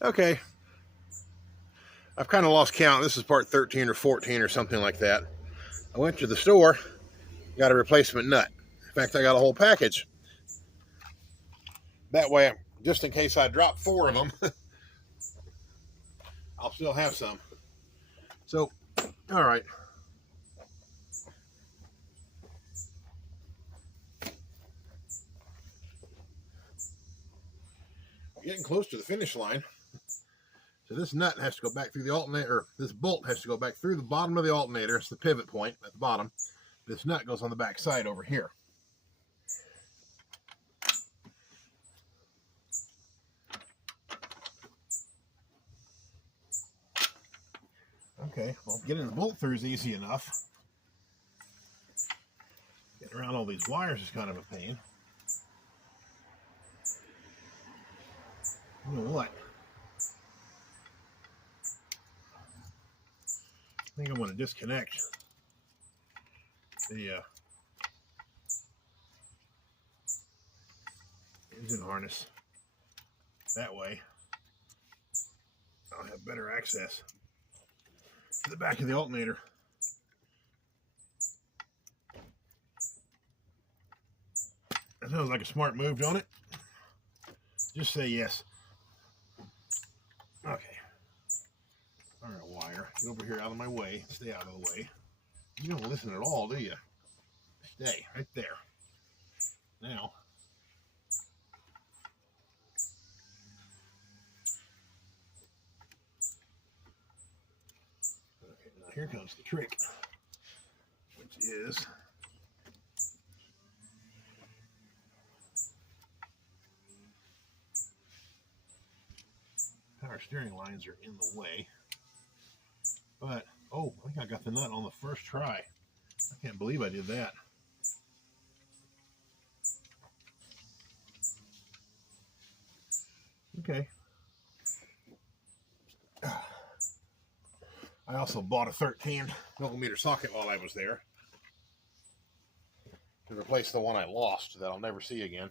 Okay, I've kind of lost count. This is part 13 or 14 or something like that. I went to the store, got a replacement nut. In fact, I got a whole package. That way, just in case I drop 4 of them, I'll still have some. So, all right. Getting close to the finish line. So this nut has to go back through the alternator, or this bolt has to go back through the bottom of the alternator. It's the pivot point at the bottom. This nut goes on the back side over here. Okay, well, getting the bolt through is easy enough. Getting around all these wires is kind of a pain. You know what? I think I'm going to disconnect the engine harness. That way, I'll have better access to the back of the alternator. That sounds like a smart move, don't it? Just say yes. Okay. All right, wire. Get over here out of my way. Stay out of the way. You don't listen at all, do you? Stay right there. Now, okay, now here comes the trick, which is power steering lines are in the way. But, oh, I think I got the nut on the first try. I can't believe I did that. Okay. I also bought a 13mm socket while I was there to replace the one I lost that I'll never see again.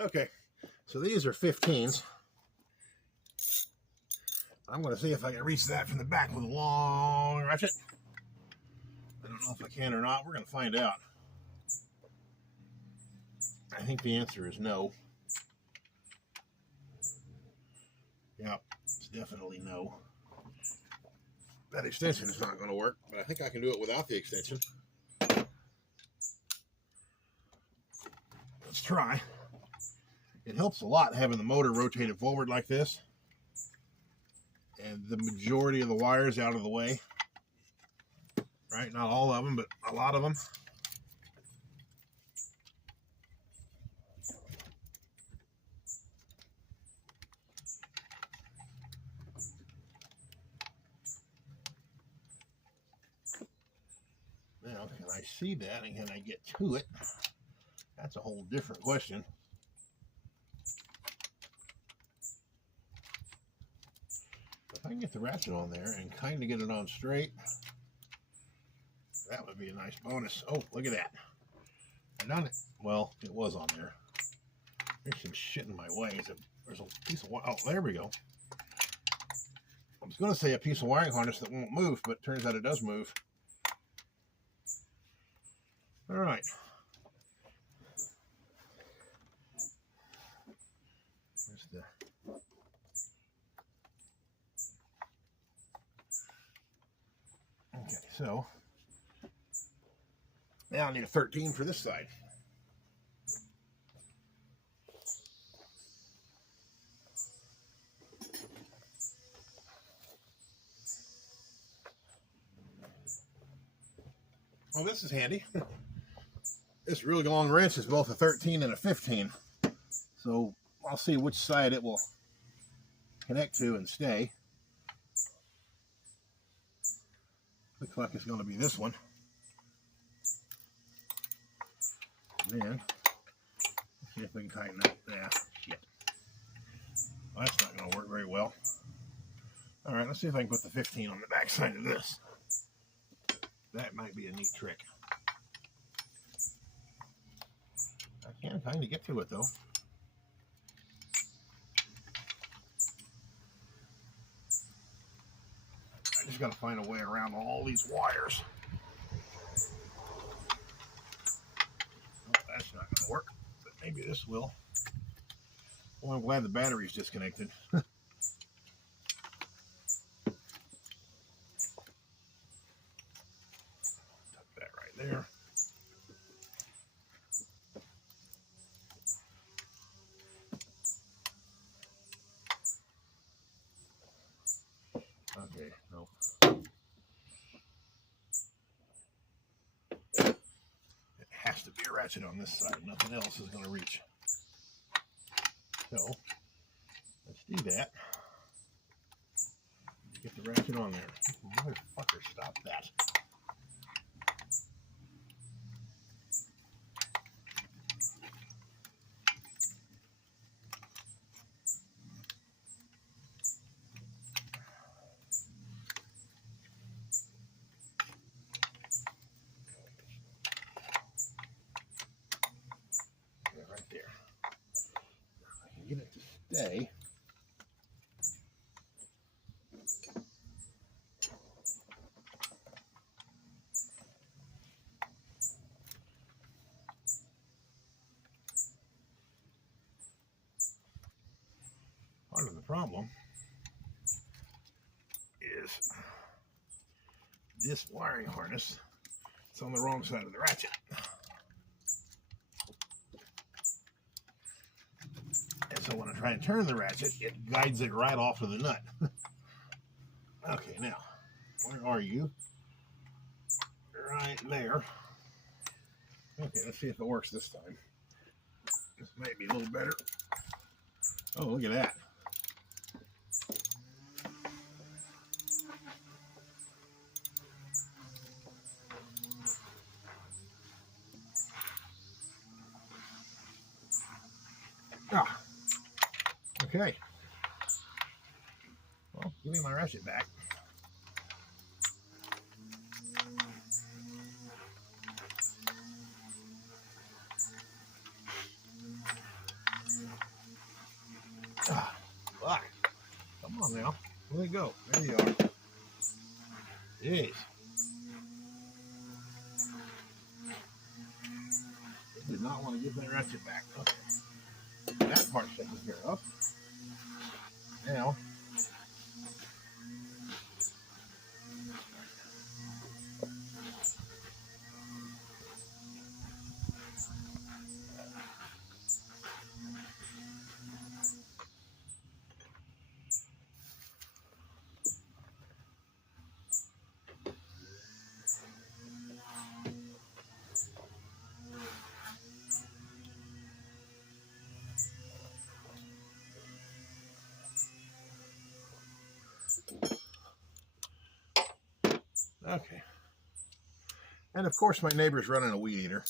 Okay, so these are 15s. I'm going to see if I can reach that from the back with a long ratchet. I don't know if I can or not. We're going to find out. I think the answer is no. Yeah, it's definitely no. That extension is not going to work, but I think I can do it without the extension. Let's try. It helps a lot having the motor rotated forward like this and the majority of the wires out of the way. Right? Not all of them, but a lot of them. Now, can I see that and can I get to it? That's a whole different question. If I can get the ratchet on there and kind of get it on straight, that would be a nice bonus. Oh, look at that. I done it. Well, it was on there. There's some shit in my way. There's a piece of wire. Oh, there we go. I was going to say a piece of wiring harness that won't move, but it turns out it does move. All right. There's the So now I need a 13 for this side. Well, this is handy. This really long wrench is both a 13 and a 15. So I'll see which side it will connect to and stay. Looks like it's going to be this one. And then, let's see if we can tighten that. Yeah, shit. Well, that's not going to work very well. All right, let's see if I can put the 15 on the back side of this. That might be a neat trick. I can kind of get to it, though. I just got to find a way around all these wires. Oh, that's not going to work, but maybe this will. Well, I'm glad the battery's disconnected. Tuck that right there. Okay, nope. It has to be a ratchet on this side. Nothing else is going to reach. So, let's do that. Get the ratchet on there. Motherfucker, stop that. Get it to stay. Part of the problem is this wiring harness. It's on the wrong side of the ratchet. So when I try and turn the ratchet, it guides it right off of the nut. Okay, now, where are you? Right there. Okay, let's see if it works this time. This might be a little better. Oh, look at that. Ah. Okay. Well, give me my ratchet back. Ah, fuck. Come on now. Where'd it go? There you are. Jeez. I did not want to give that ratchet back. Okay. That part's taken care of. Now, okay. And of course, my neighbor's running a weed eater.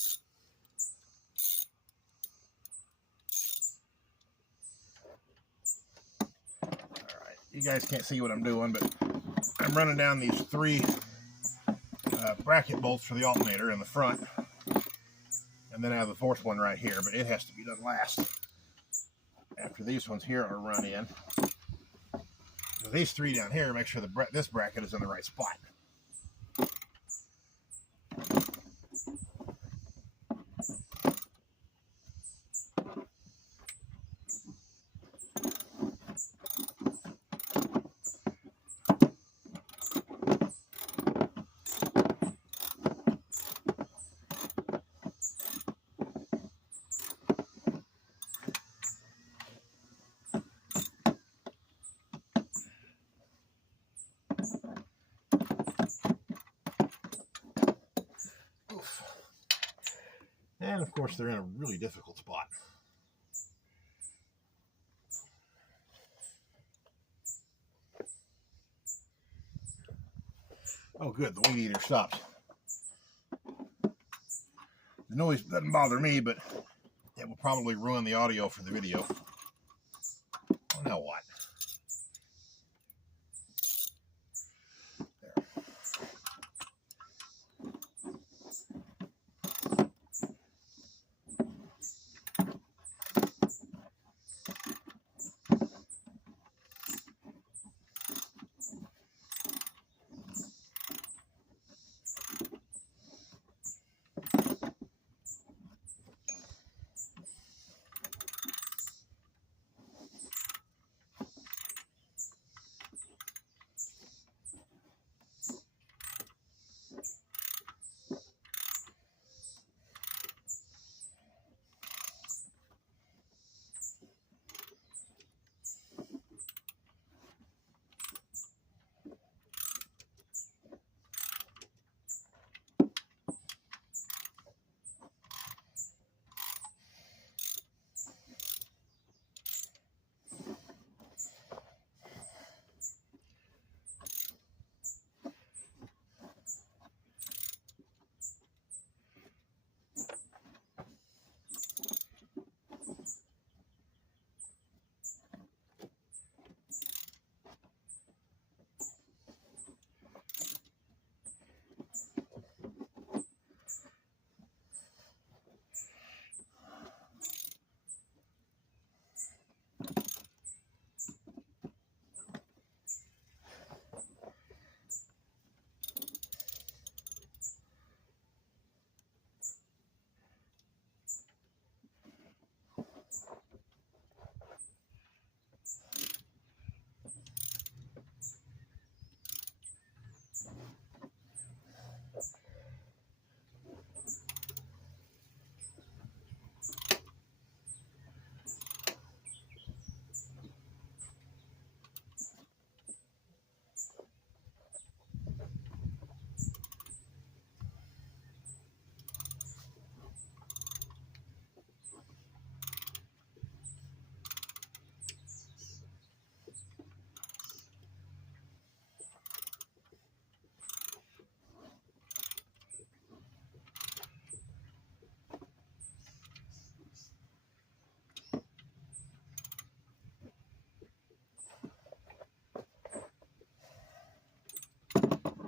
All right, you guys can't see what I'm doing, but I'm running down these 3 bracket bolts for the alternator in the front, and then I have the 4th one right here, but it has to be done last after these ones here are run in. So these 3 down here make sure this bracket is in the right spot. And of course, they're in a really difficult spot. Oh, good. The weed eater stopped. The noise doesn't bother me, but it will probably ruin the audio for the video. Oh, now what? There.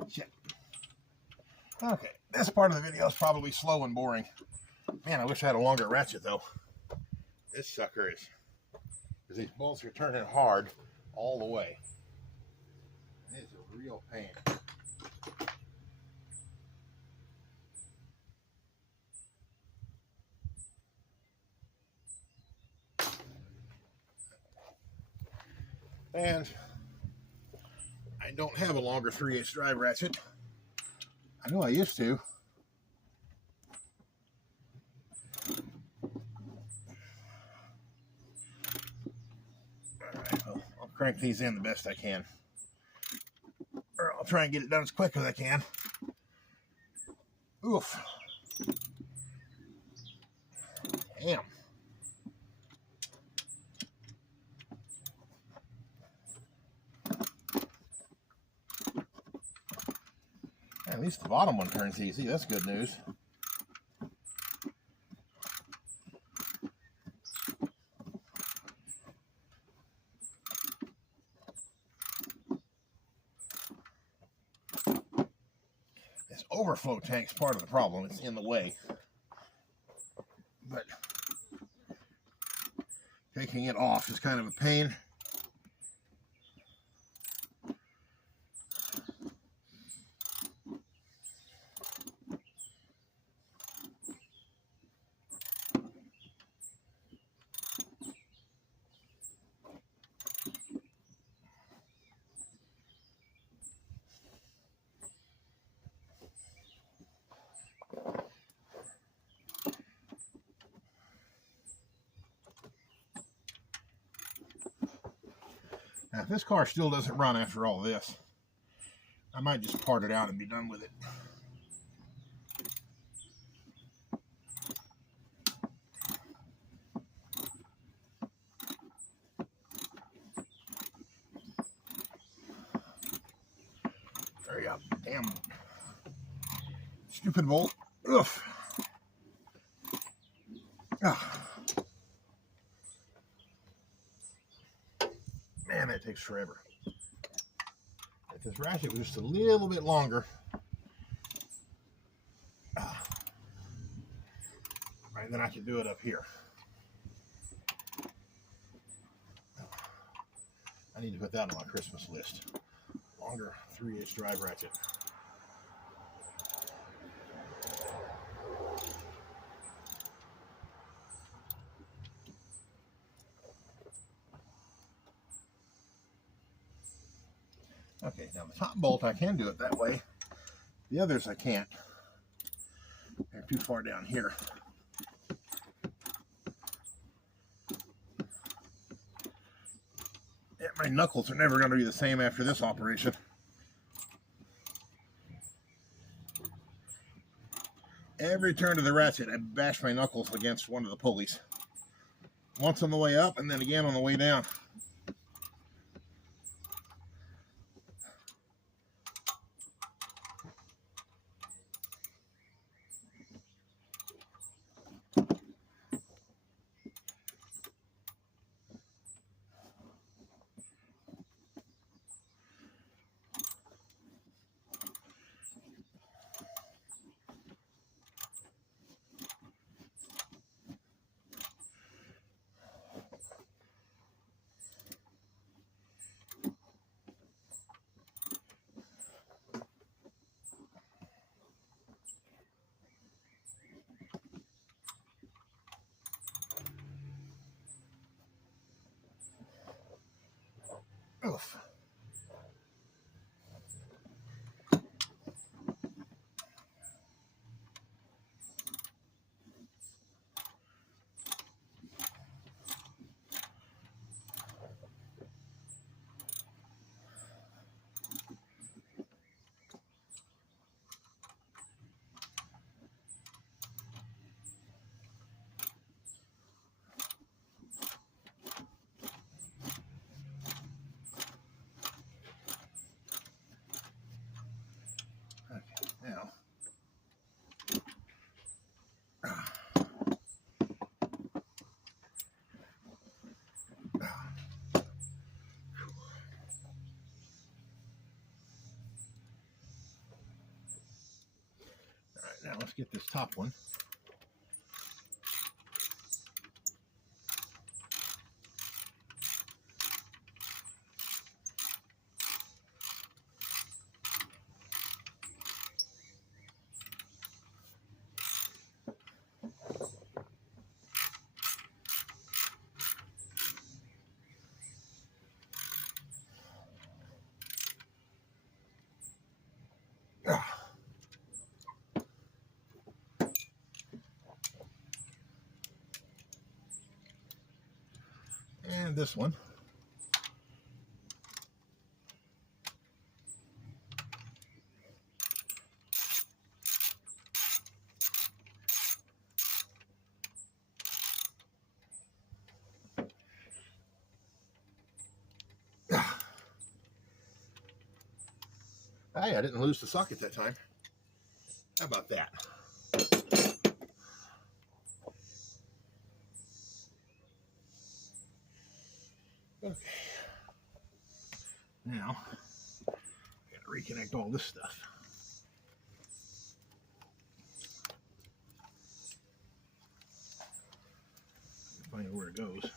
Shit. Okay, this part of the video is probably slow and boring. Man, I wish I had a longer ratchet though. This sucker is, because these bolts are turning hard all the way. It is a real pain. And I don't have a longer 3/8 drive ratchet. I know I used to. Alright, well, I'll crank these in the best I can. Or I'll try and get it done as quick as I can. Oof. Damn. At least the bottom one turns easy. That's good news. This overflow tank's part of the problem. It's in the way. But taking it off is kind of a pain. Now, if this car still doesn't run after all this, I might just part it out and be done with it. Hurry up. Damn. Stupid bolt. Ugh. Ah. Man, that takes forever. If this ratchet was just a little bit longer, right, then I could do it up here. I need to put that on my Christmas list. Longer 3/8 drive ratchet. Okay, now the top bolt I can do it that way. The others I can't. They're too far down here. Yeah, my knuckles are never going to be the same after this operation. Every turn of the ratchet, I bash my knuckles against one of the pulleys. Once on the way up, and then again on the way down. Oof. Now, now let's get this top one. And this one. Hey, I didn't lose the socket that time. How about that? Okay. Now, I gotta reconnect all this stuff. Find where it goes.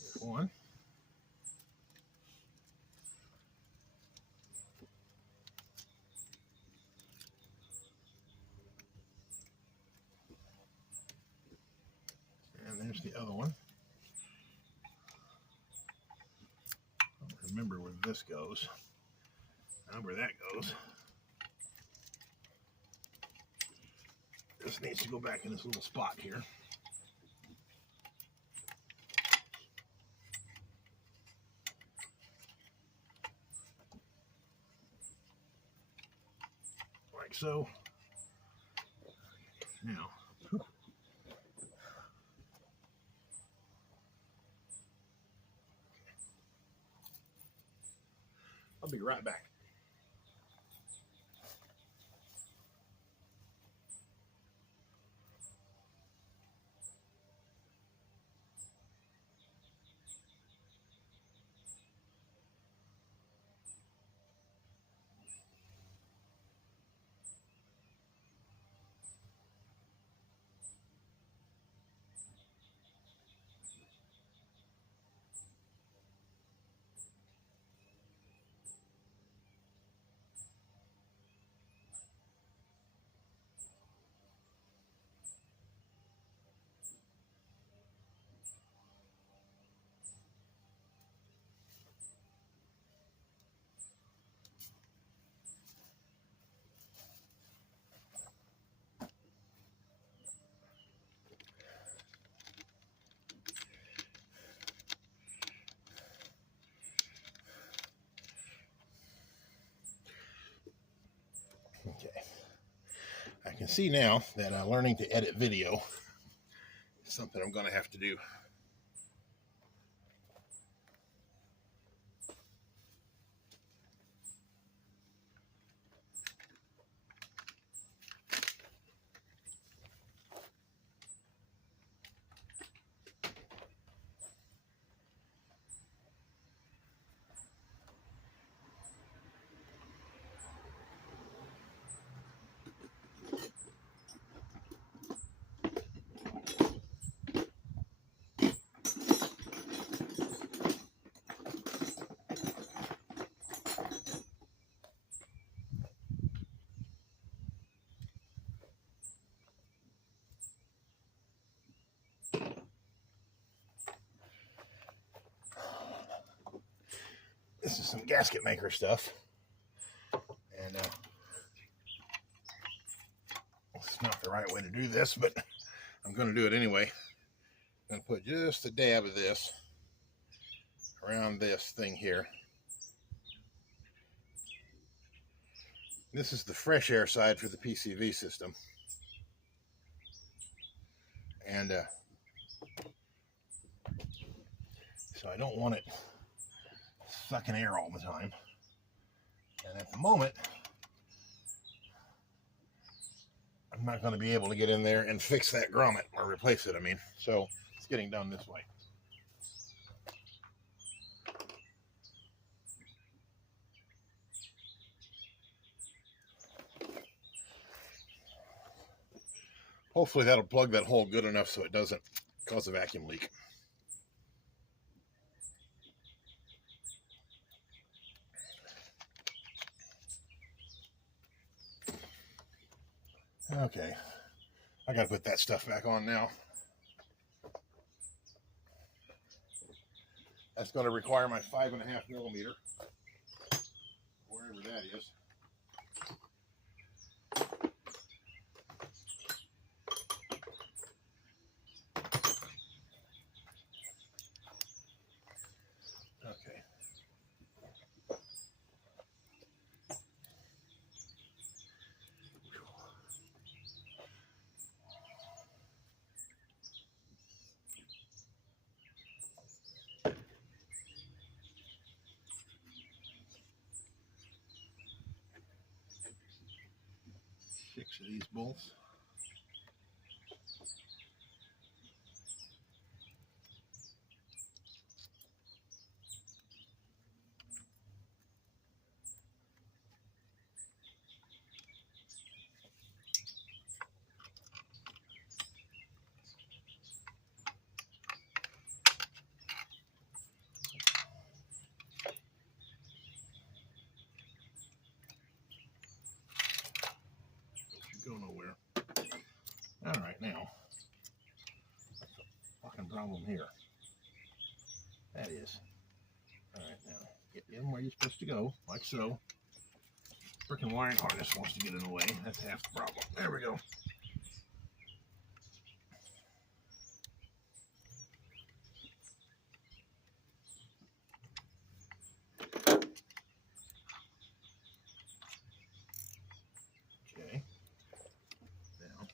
Here's one. And there's the other one. I don't remember where this goes. I know where that goes. This needs to go back in this little spot here. Like so. now. I'll be right back. Okay. I can see now that learning to edit video is something I'm going to have to do. This is some gasket maker stuff, and it's not the right way to do this, but I'm going to do it anyway. I'm going to put just a dab of this around this thing here. This is the fresh air side for the PCV system, and so I don't want it sucking air all the time. And at the moment, I'm not going to be able to get in there and fix that grommet, or replace it, I mean. So it's getting done this way. Hopefully that'll plug that hole good enough so it doesn't cause a vacuum leak. Okay, I gotta put that stuff back on now. That's going to require my 5.5 millimeter, wherever that is. Okay. Six of these bolts. Go nowhere. All right, now, what's the fucking problem here? That is. All right, now, get in where you're supposed to go, like so. Freaking wiring harness wants to get in the way. That's half the problem. There we go. Okay. Now,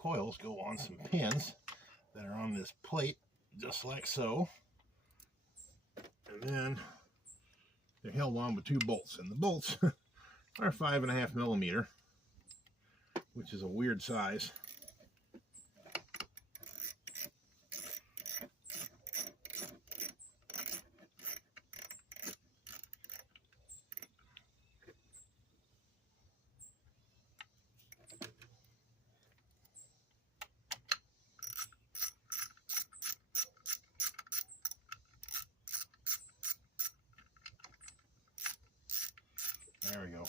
coils go on some pins that are on this plate, just like so. And then they're held on with 2 bolts, and the bolts are 5.5 millimeter, which is a weird size. There we go.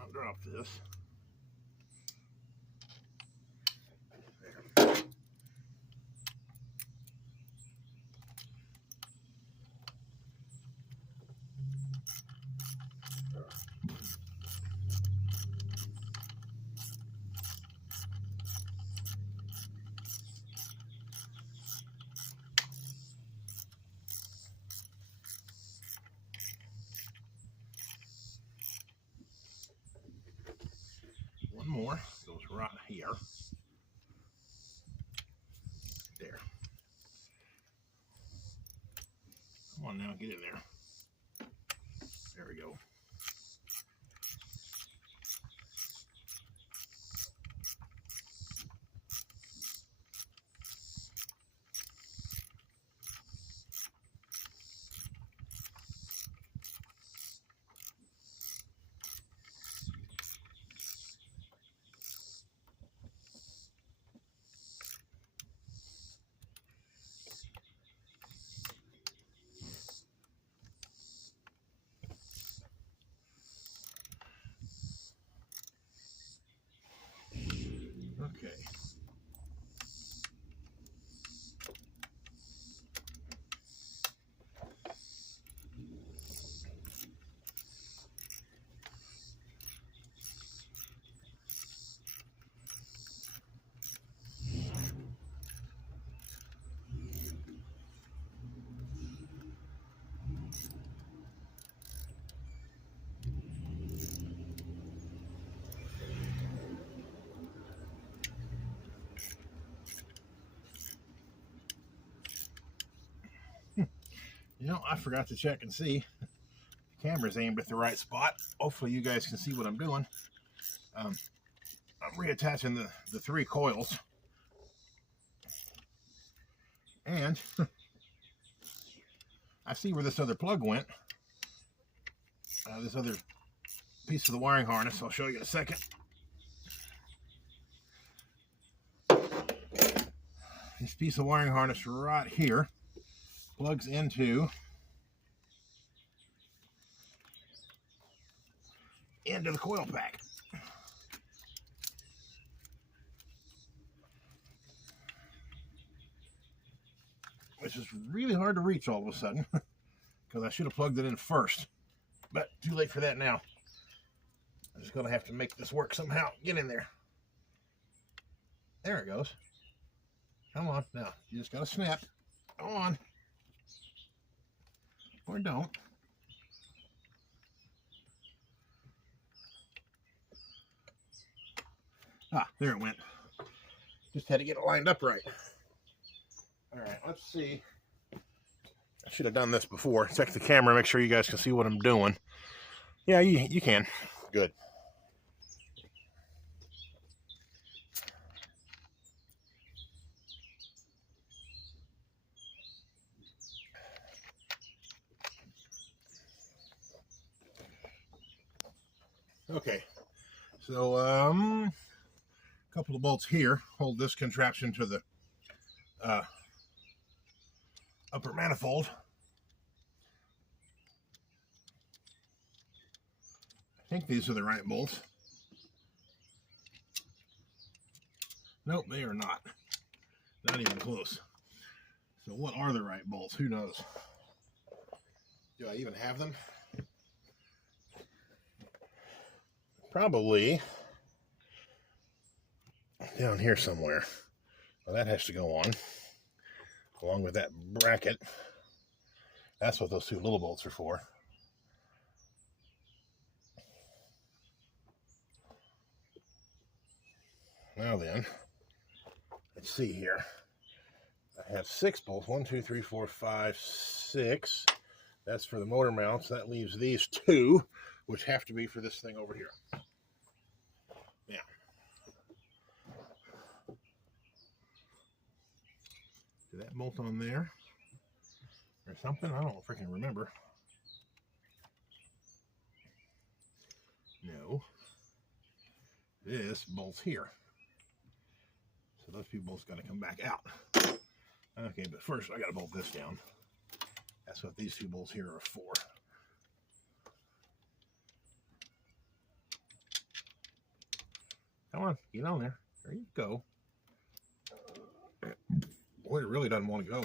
I'll drop this. One more goes right here. There. Come on now, get in there. There we go. Okay. You know, I forgot to check and see. The camera's aimed at the right spot. Hopefully you guys can see what I'm doing. I'm reattaching the 3 coils. And I see where this other plug went. This other piece of the wiring harness. I'll show you in a second. This piece of wiring harness right here plugs into the coil pack. Which is really hard to reach all of a sudden because I should have plugged it in first, but too late for that now. I'm just gonna have to make this work somehow. Get in there. There it goes. Come on now, you just gotta snap. Come on, or don't. Ah, there it went. Just had to get it lined up right. All right, let's see. I should have done this before. Check the camera, make sure you guys can see what I'm doing. Yeah, you can. Good. Okay, so a couple of bolts here hold this contraption to the upper manifold, think these are the right bolts. Nope, they are not. Not even close. So what are the right bolts? Who knows? Do I even have them? Probably down here somewhere. Well, that has to go on along with that bracket. That's what those two little bolts are for. Now then, let's see here. I have 6 bolts. 1, 2, 3, 4, 5, 6. That's for the motor mounts. That leaves these 2, which have to be for this thing over here. Yeah. Did that bolt on there or something? I don't freaking remember. No. This bolt's here. So those 2 bolts got to come back out. Okay, but first I got to bolt this down. That's what these 2 bolts here are for. Come on, get on there. There you go. Boy, it really doesn't want to go.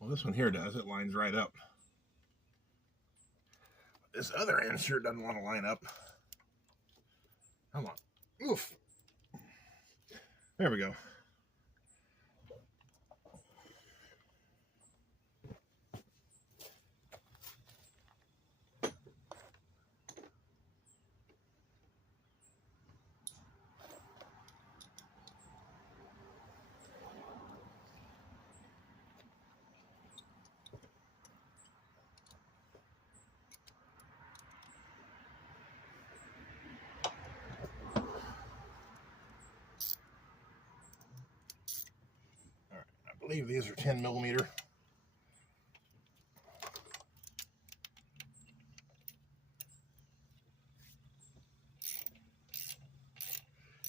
Well, this one here does. It lines right up. This other end sure doesn't want to line up. Come on. Oof. There we go. I believe these are 10 millimeter.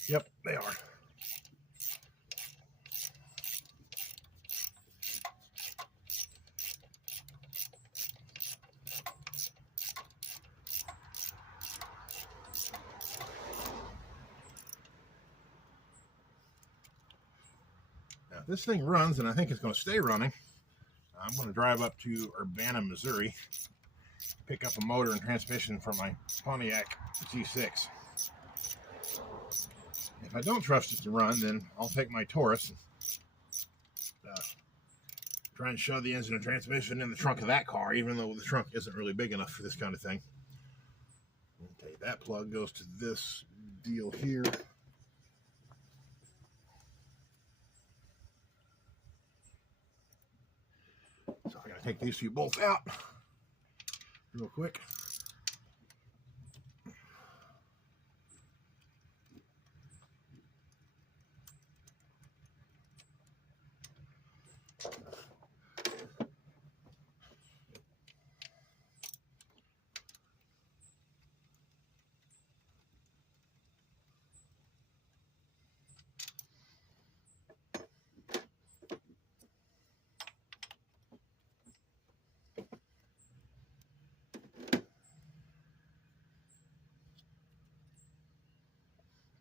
Yep, they are. Now, if this thing runs, and I think it's going to stay running, I'm going to drive up to Urbana, Missouri, pick up a motor and transmission for my Pontiac G6. If I don't trust it to run, then I'll take my Taurus and try and shove the engine and transmission in the trunk of that car, even though the trunk isn't really big enough for this kind of thing. Okay, that plug goes to this deal here. So I gotta take these 2 bolts out real quick.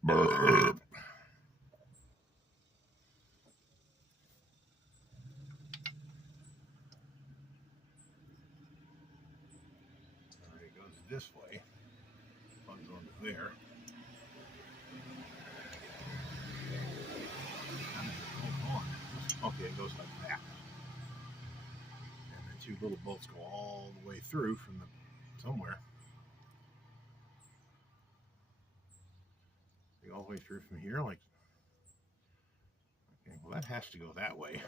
Burp. Alright, it goes this way. Plugs onto there. Okay, it goes like that. And the 2 little bolts go all the way through from the somewhere. They go all the way through from here, like. Okay, well that has to go that way.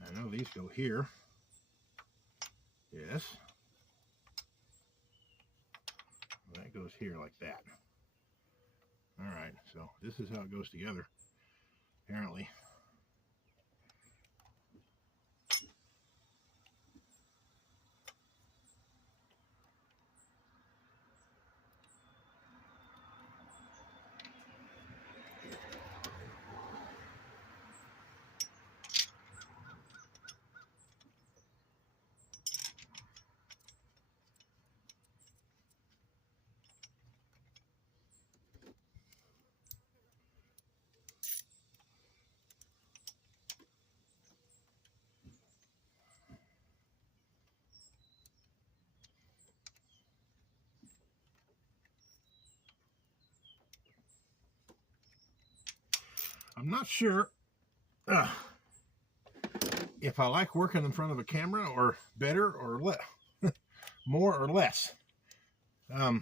I know these go here. Yes. That goes here like that. Alright, so this is how it goes together, apparently. I'm not sure if I like working in front of a camera or better or more or less. I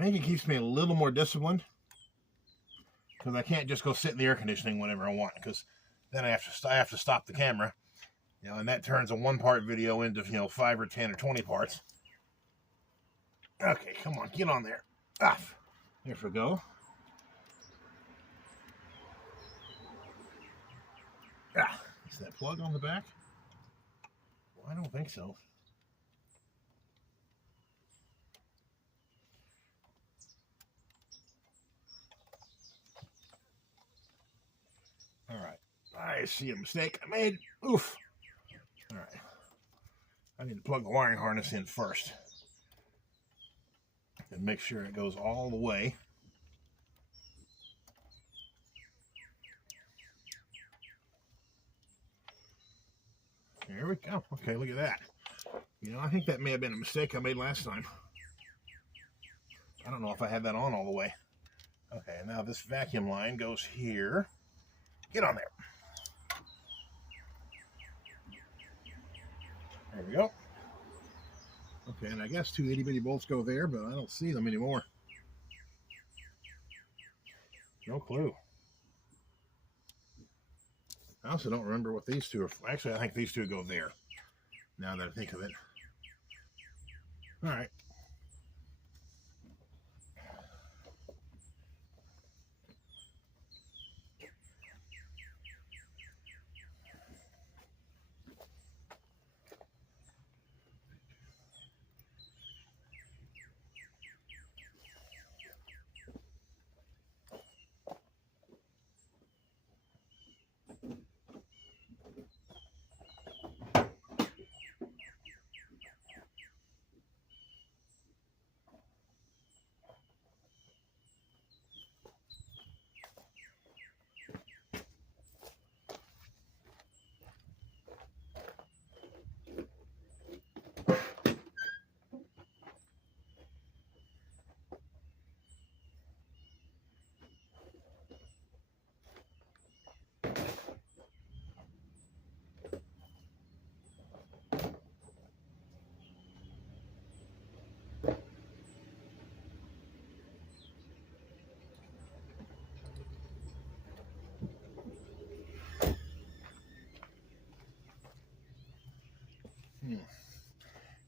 think it keeps me a little more disciplined because I can't just go sit in the air conditioning whenever I want, because then I have to stop the camera, and that turns a 1-part video into 5 or 10 or 20 parts. Okay, come on, get on there. Off. There we go. Is that plug on the back? Well, I don't think so. All right. I see a mistake I made. Oof. All right. I need to plug the wiring harness in first and make sure it goes all the way. There we go. Okay, look at that. I think that may have been a mistake I made last time. I don't know if I had that on all the way. Okay, now this vacuum line goes here. Get on there. There we go. Okay, and I guess 2 itty-bitty bolts go there, but I don't see them anymore. No clue. I also don't remember what these two are. Actually, I think these two go there, now that I think of it. All right.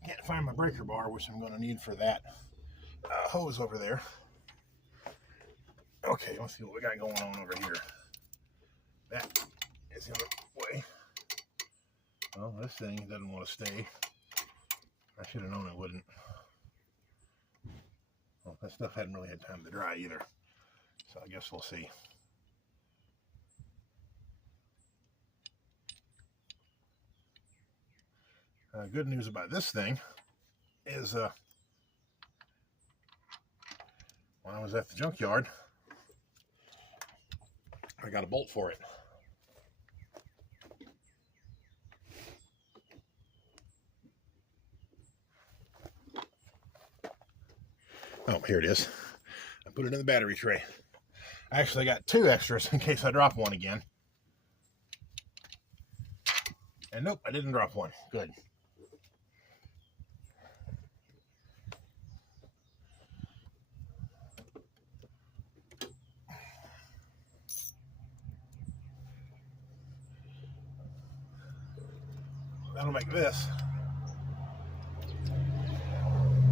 Can't find my breaker bar, which I'm going to need for that hose over there. Okay, let's see what we got going on over here. That is in the way. Well, this thing doesn't want to stay. I should have known it wouldn't. Well, that stuff hadn't really had time to dry either. So I guess we'll see. Good news about this thing is when I was at the junkyard, I got a bolt for it. Oh, here it is. I put it in the battery tray. I actually got 2 extras in case I drop one again. And nope, I didn't drop one. Good. That'll make this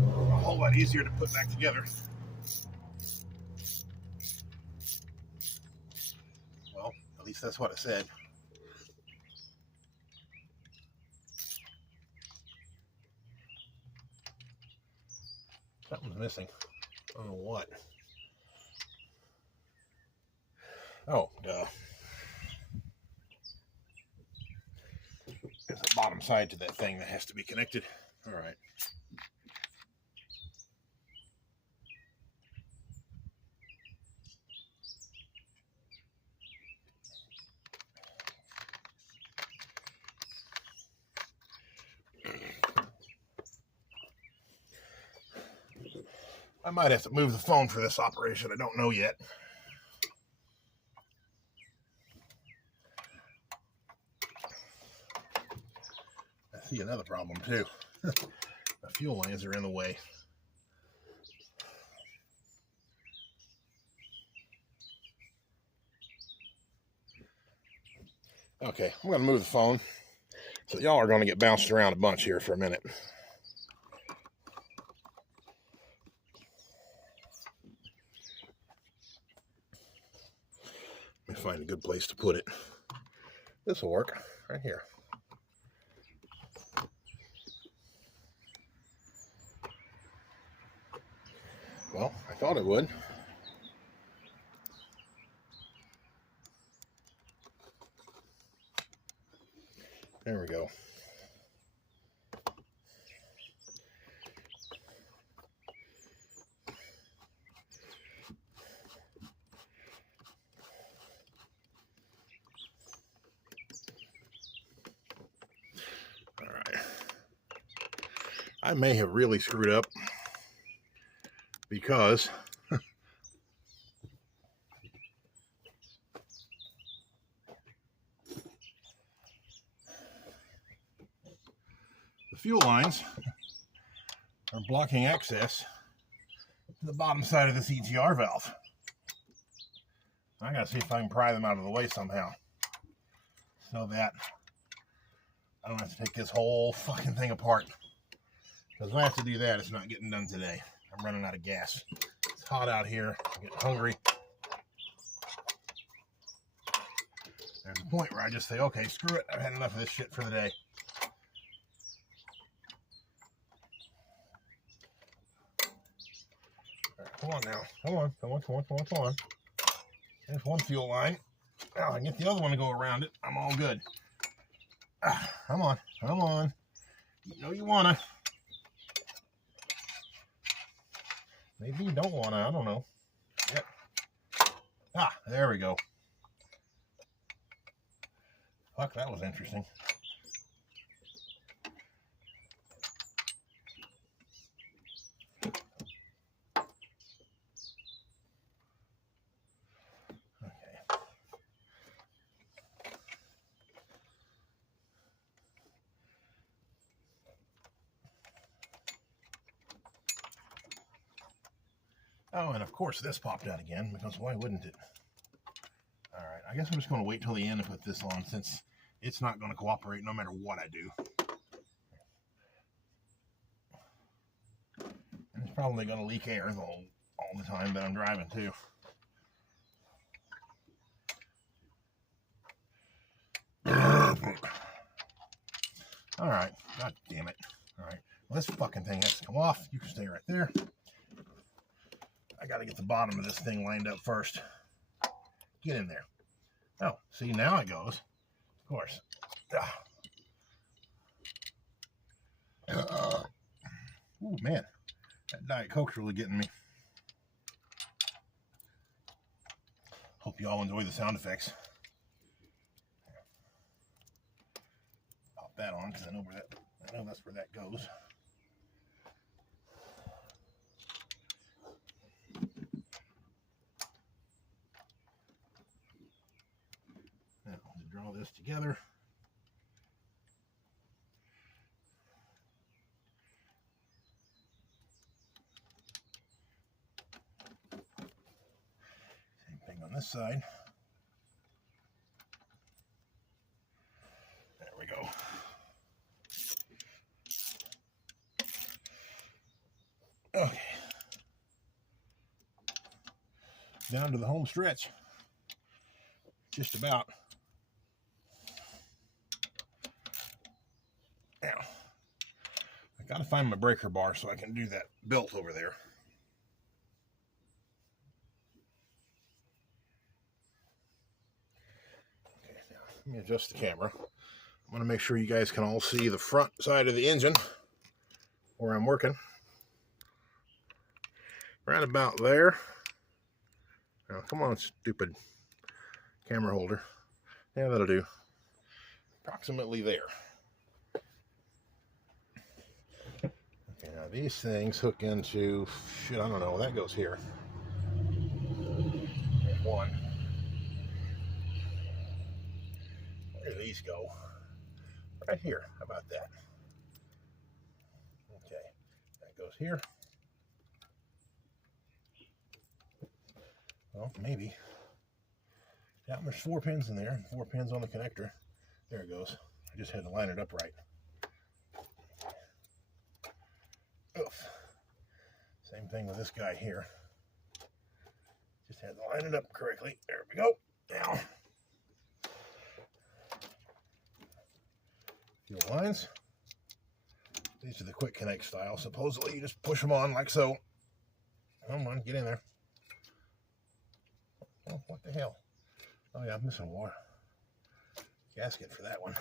a whole lot easier to put back together. Well, at least that's what it said. Something's missing. I don't know what. Oh, duh. There's a bottom side to that thing that has to be connected. All right. I might have to move the phone for this operation. I don't know yet. I see another problem too. The fuel lines are in the way. Okay, I'm going to move the phone. So y'all are going to get bounced around a bunch here for a minute. Let me find a good place to put it. This will work right here. Well, I thought it would. There we go. All right. I may have really screwed up because the fuel lines are blocking access to the bottom side of this EGR valve. I gotta see if I can pry them out of the way somehow so that I don't have to take this whole fucking thing apart. Because if I have to do that, it's not getting done today. I'm running out of gas. It's hot out here. I'm getting hungry. There's a point where I just say, okay, screw it. I've had enough of this shit for the day. Right, come on now. Come on. Come on, come on, come on, come on. There's one fuel line. Now I can get the other one to go around it. I'm all good. Come on. Come on. You know you wanna. Maybe you don't wanna. I don't know. Yep. There we go. Fuck, that was interesting. Oh, and of course this popped out again, because why wouldn't it? All right, I guess I'm just going to wait till the end to put this on, since it's not going to cooperate no matter what I do. And it's probably going to leak air all the time that I'm driving, too. All right, god damn it. All right, well, this fucking thing has to come off. You can stay right there. I got to get the bottom of this thing lined up first. Get in there. Oh, see, now it goes. Of course. Ooh, man. That Diet Coke's really getting me. Hope you all enjoy the sound effects. Pop that on, because I know that's where that goes. Draw this together. Same thing on this side. There we go. Okay. Down to the home stretch. Just about. Now, I gotta find my breaker bar so I can do that belt over there. Okay, now let me adjust the camera. I'm gonna make sure you guys can all see the front side of the engine where I'm working. Right about there. Now, come on, stupid camera holder. Yeah, that'll do. Approximately there. Okay, now These things hook into, shit, I don't know, that goes here. One. Where do these go? Right here. How about that? Okay. That goes here. Well, maybe. Yeah, there's 4 pins in there, 4 pins on the connector. There it goes. I just had to line it up right. Oof. Same thing with this guy here. Just had to line it up correctly. There we go. Now, fuel lines. These are the quick connect style. Supposedly you just push them on like so. Come on, get in there. Oh, what the hell? Oh yeah, I'm missing one gasket for that one.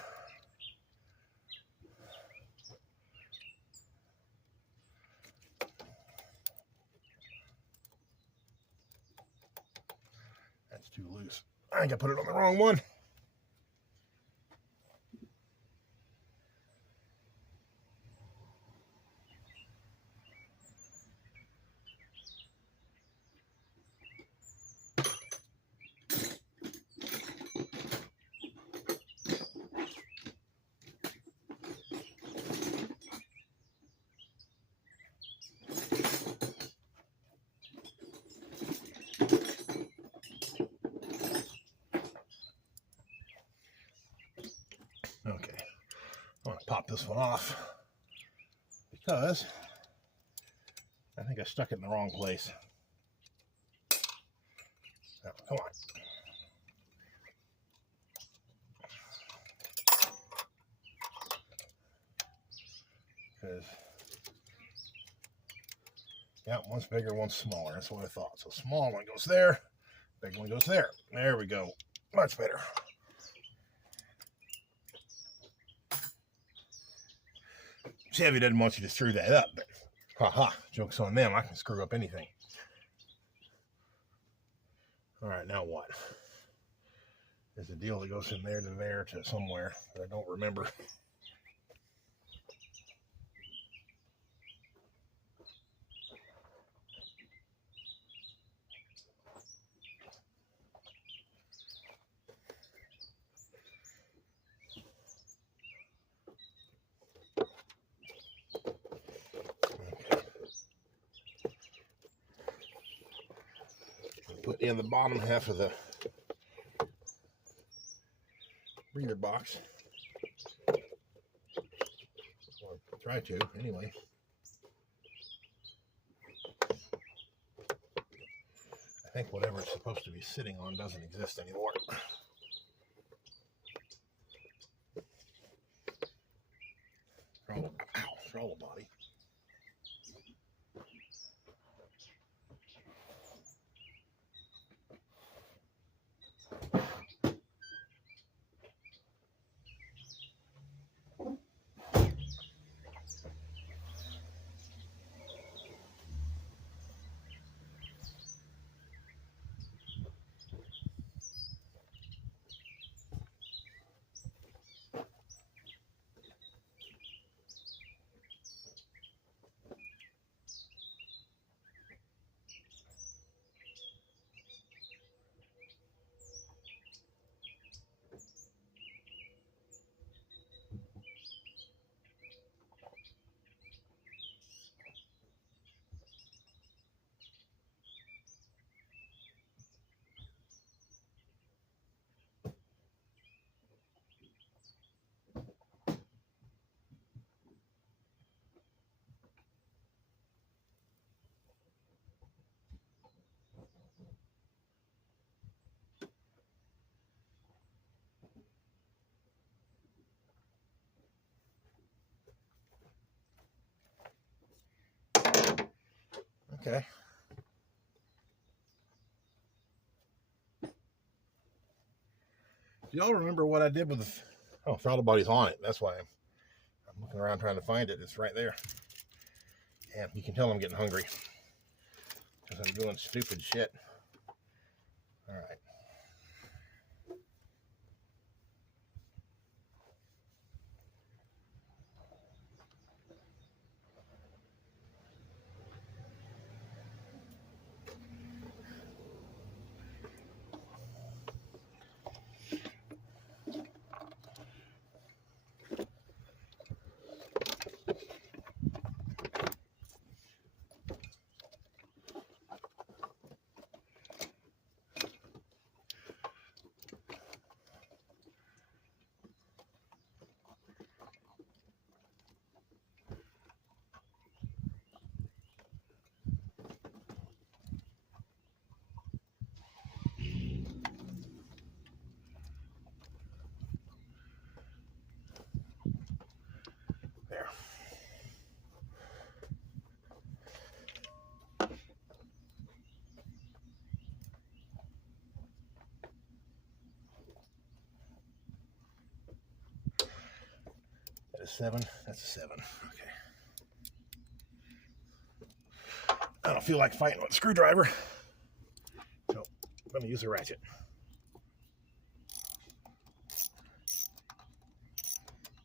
That's too loose. I think I put it on the wrong one. Okay, I want to pop this one off because I think I stuck it in the wrong place. Now, come on. Because, yeah, one's bigger, one's smaller. That's what I thought. So small one goes there, big one goes there. There we go. Much better. Chevy doesn't want you to screw that up, but haha, joke's on them. I can screw up anything. All right, now what? There's a deal that goes from there to there to somewhere that I don't remember. Put in the bottom half of the breather box. Or try to, anyway. I think whatever it's supposed to be sitting on doesn't exist anymore. Throttle body. Okay. Do y'all remember what I did with the... Oh, throttle body's on it. That's why I'm looking around trying to find it. It's right there. Yeah, you can tell I'm getting hungry because I'm doing stupid shit. All right. 7? That's a 7. Okay. I don't feel like fighting with a screwdriver, so I'm going to use a ratchet.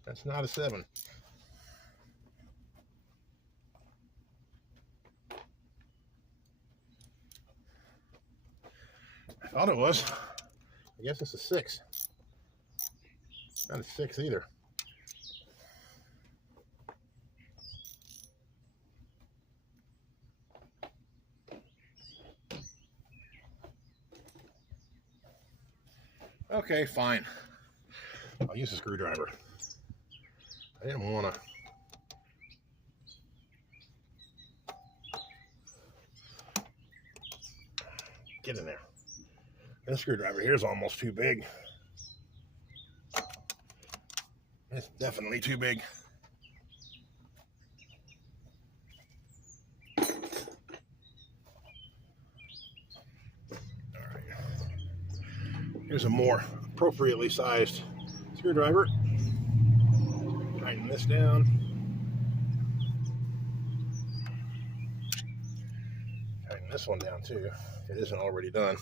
That's not a 7. I thought it was. I guess it's a 6. Not a 6 either. Okay, fine. I'll use a screwdriver. I didn't want to. Get in there. This screwdriver here is almost too big. It's definitely too big. Alright. Here's a more appropriately sized screwdriver. Tighten this down. Tighten this one down too, if it isn't already done.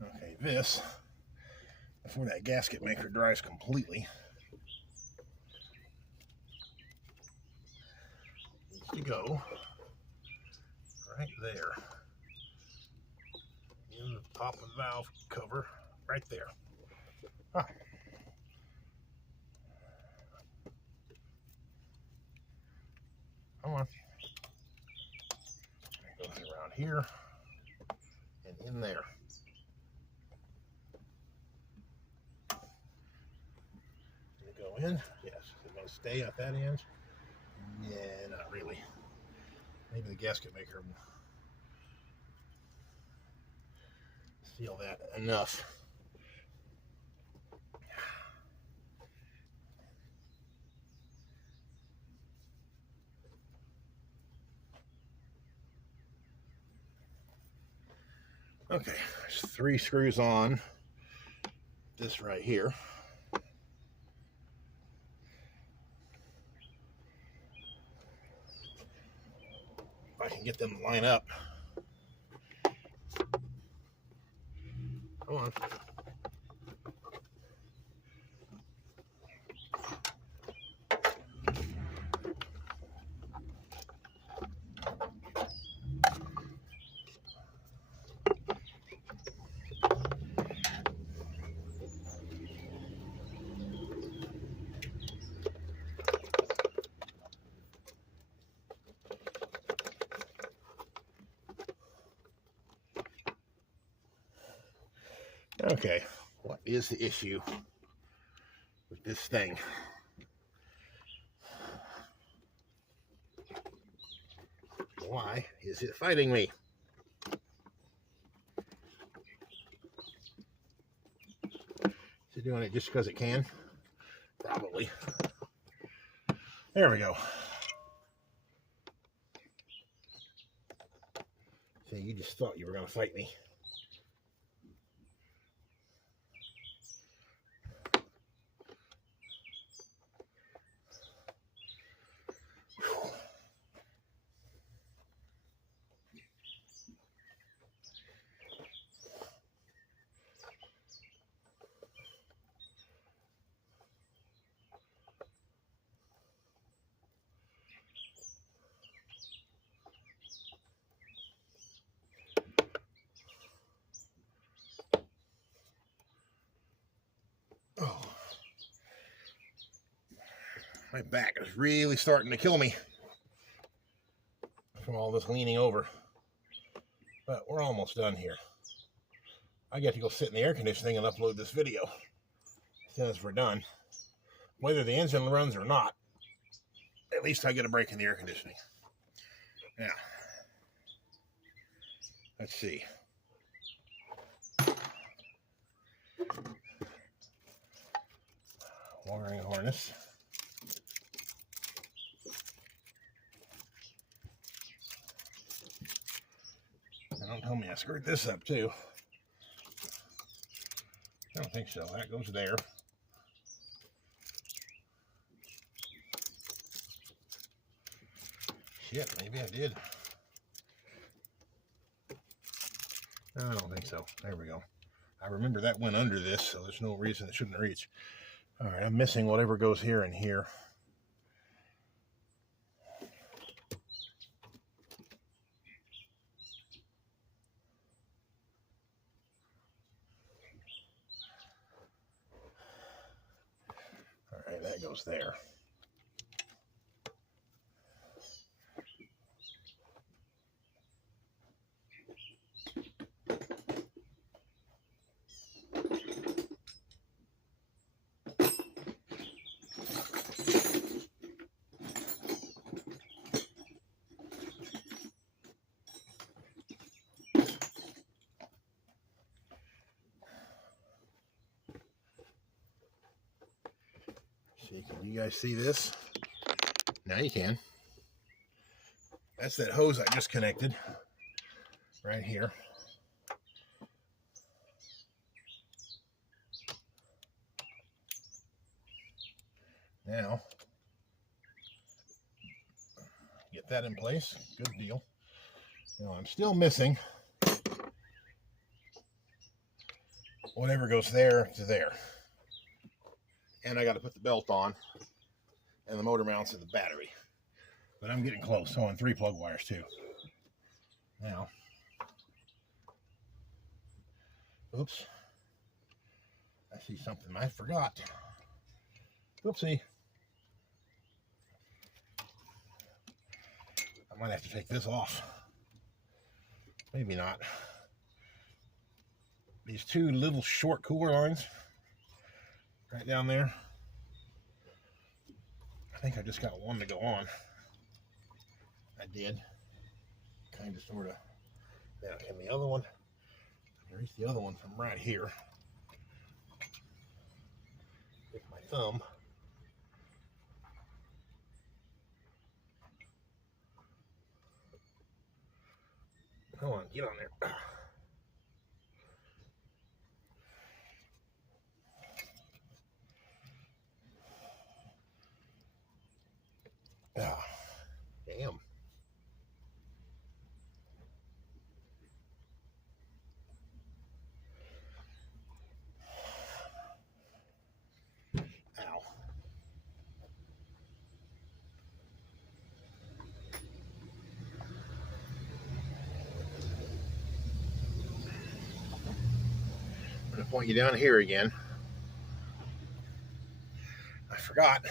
Okay, this, before that gasket maker dries completely, needs to go right there in the top of the valve cover, right there. Ah. Come on. It goes around here and in there. Did it go in? Yes. Is it going to stay at that end? Yeah, not really. Maybe the gasket maker will seal that enough. Okay, there's 3 screws on this right here. If I can get them to line up. Come on. Okay, what is the issue with this thing? Why is it fighting me? Is it doing it just because it can? Probably. There we go. See, you just thought you were going to fight me. Oh, my back is really starting to kill me from all this leaning over. But we're almost done here. I get to go sit in the air conditioning and upload this video as soon as we're done. Whether the engine runs or not, at least I get a break in the air conditioning. Now, let's see. Wiring harness. Don't tell me I screwed this up too. I don't think so. That goes there. Shit, maybe I did. I don't think so. There we go. I remember that went under this, so there's no reason it shouldn't reach. All right, I'm missing whatever goes here and here. All right, that goes there. See, can you guys see this? Now you can. That's that hose I just connected right here. Now, get that in place. Good deal. Now I'm still missing whatever goes there to there. And I got to put the belt on and the motor mounts and the battery. But I'm getting close. So on 3 plug wires too. Now, oops. I see something I forgot. Oopsie. I might have to take this off. Maybe not. These 2 little short cooler lines right down there. I think I just got one to go on. I did. Kind of, sort of. Now, can the other one? I can reach the other one from right here with my thumb. Come on, get on there. Ah, damn. Ow. I'm going to point you down here again. I forgot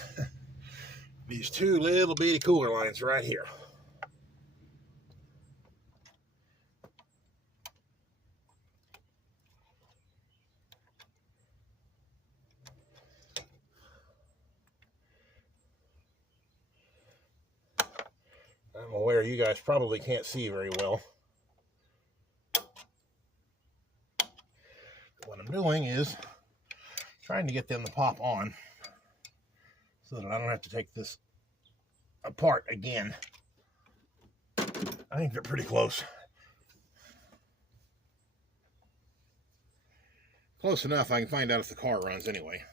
these 2 little bitty cooler lines right here. I'm aware you guys probably can't see very well. What I'm doing is trying to get them to pop on so that I don't have to take this apart again. I think they're pretty close. Close enough I can find out if the car runs anyway.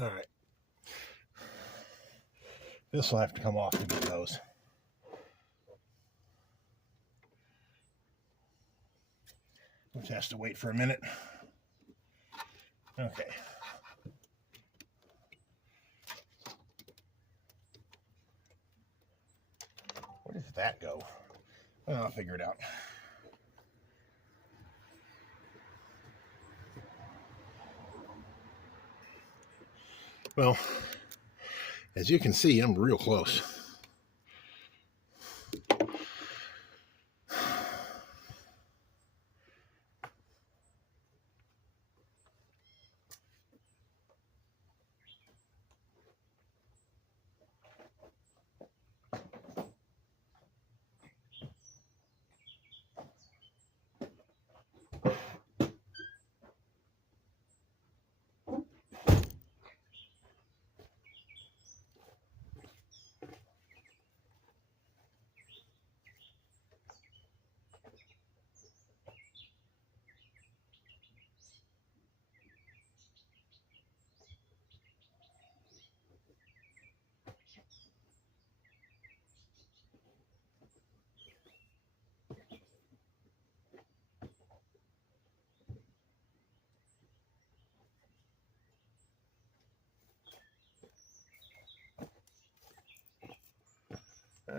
All right. This will have to come off to get those. Which has to wait for a minute. Okay. Where does that go? Well, I'll figure it out. Well, as you can see, I'm real close.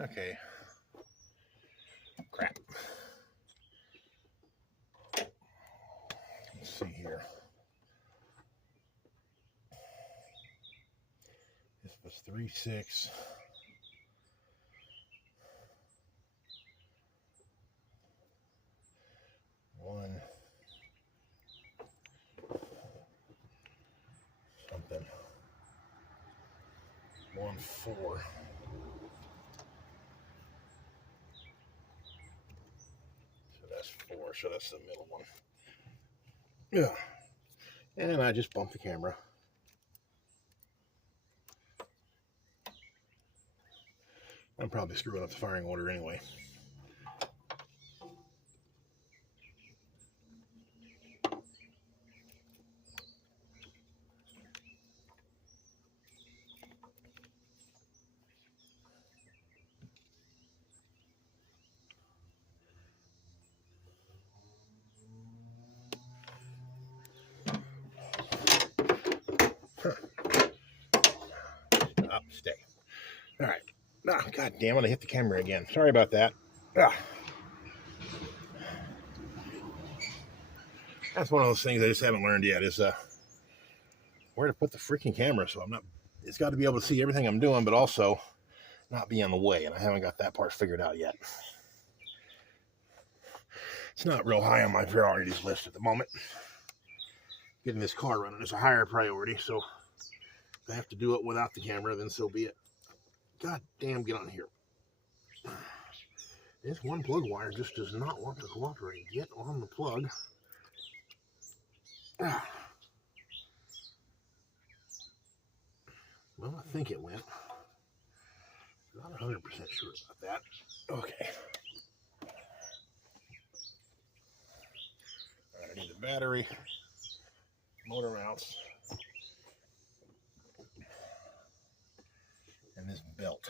Okay. Crap. Let's see here. This was 3.6. One something. 1.4. So that's 4. So that's the middle one. Yeah. And I just bumped the camera. I'm probably screwing up the firing order anyway. Up, stay. All right. Ah, God damn it! I hit the camera again. Sorry about that. Ah. That's one of those things I just haven't learned yet. Is where to put the freaking camera. So I'm not. It's got to be able to see everything I'm doing, but also not be in the way. And I haven't got that part figured out yet. It's not real high on my priorities list at the moment. Getting this car running is a higher priority. So if I have to do it without the camera, then so be it. God damn, get on here. This one plug wire just does not want to cooperate. Get on the plug. Well, I think it went. Not 100% sure about that. Okay. I need the battery, motor mounts, and this belt.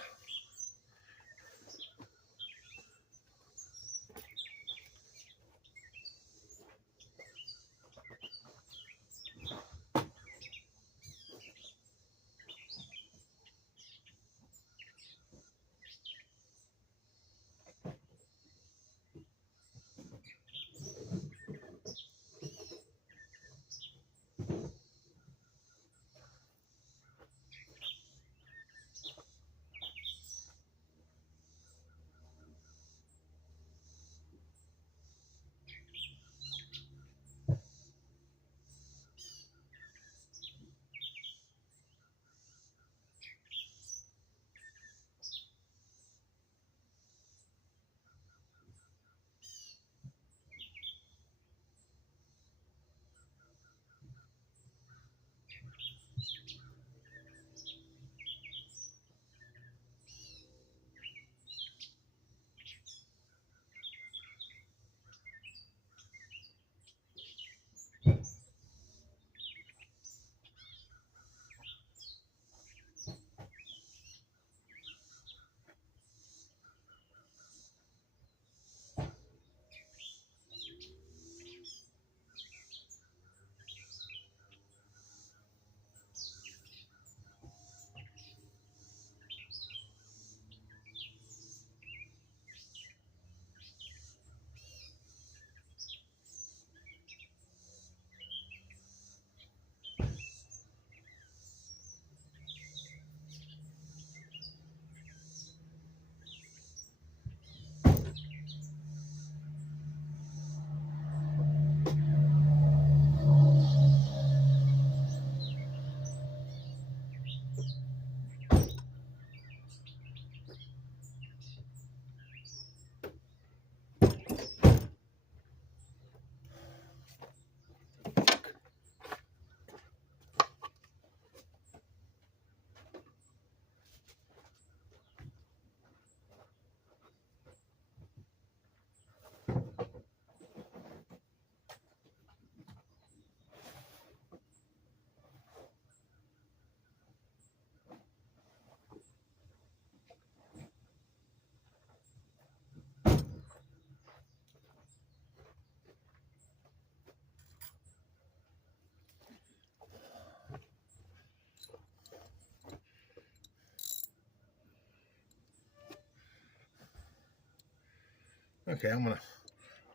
Okay, I'm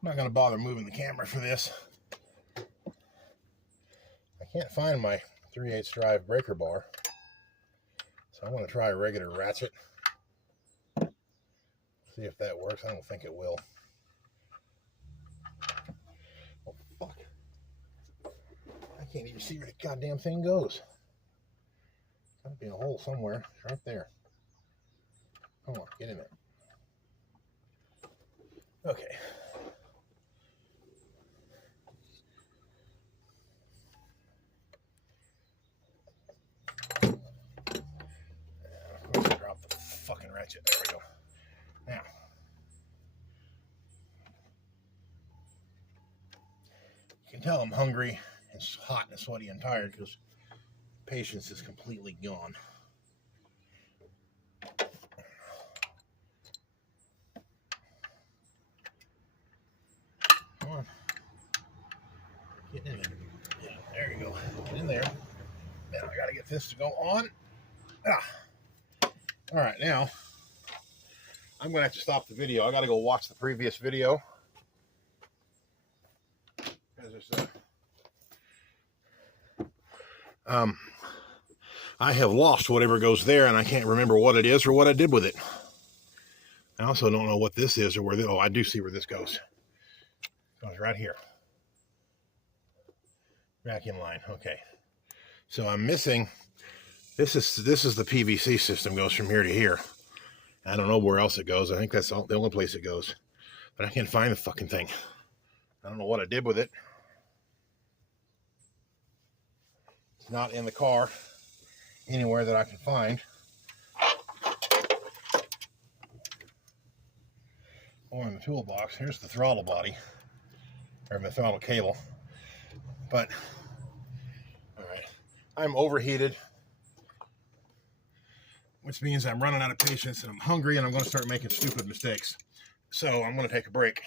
not gonna bother moving the camera for this. I can't find my 3/8 drive breaker bar, so I'm gonna try a regular ratchet. See if that works. I don't think it will. Oh fuck! I can't even see where the goddamn thing goes. Gotta be a hole somewhere. It's right there. Come on, get in there. Okay. Drop the fucking ratchet. There we go. Now, you can tell I'm hungry, and hot and sweaty and tired because patience is completely gone. Come on. Get in there. Yeah, there you go. Get in there. Now I gotta get this to go on. All right, now I'm gonna have to stop the video. I gotta go watch the previous video. I have lost whatever goes there, and I can't remember what it is or what I did with it. I also don't know what this is or where oh, I do see where this goes. It goes right here. Vacuum line. Okay. So I'm missing. This is the PVC system, goes from here to here. I don't know where else it goes. I think that's the only place it goes. But I can't find the fucking thing. I don't know what I did with it. It's not in the car anywhere that I can find. Or in the toolbox. Here's the throttle body. Or the throttle cable. But, alright. I'm overheated. Which means I'm running out of patience and I'm hungry and I'm going to start making stupid mistakes. So I'm going to take a break.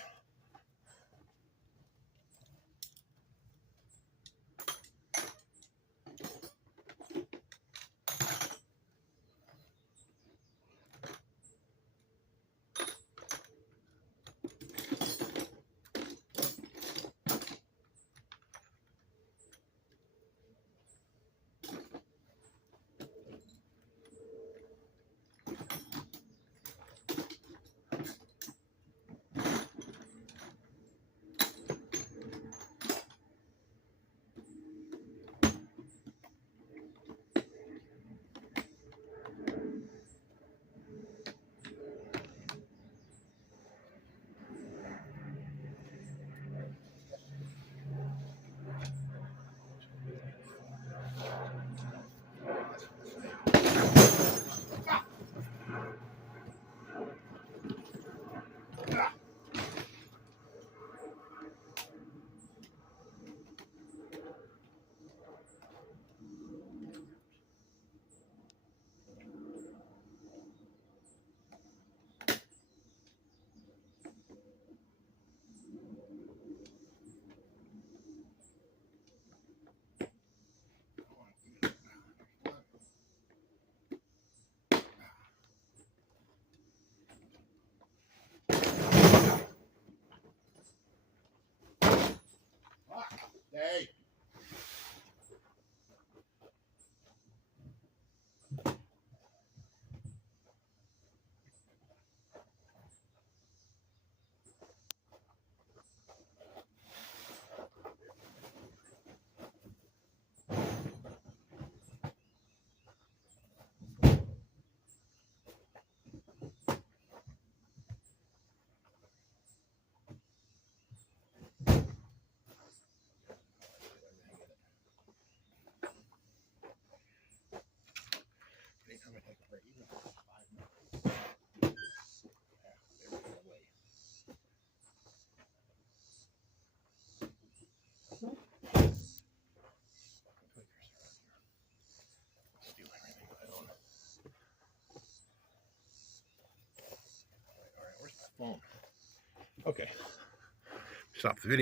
Hey. Anytime I take a break, even if it's 5 minutes. Yeah, there we go. Steal everything I own. All right, where's my phone? Okay. Stop the video.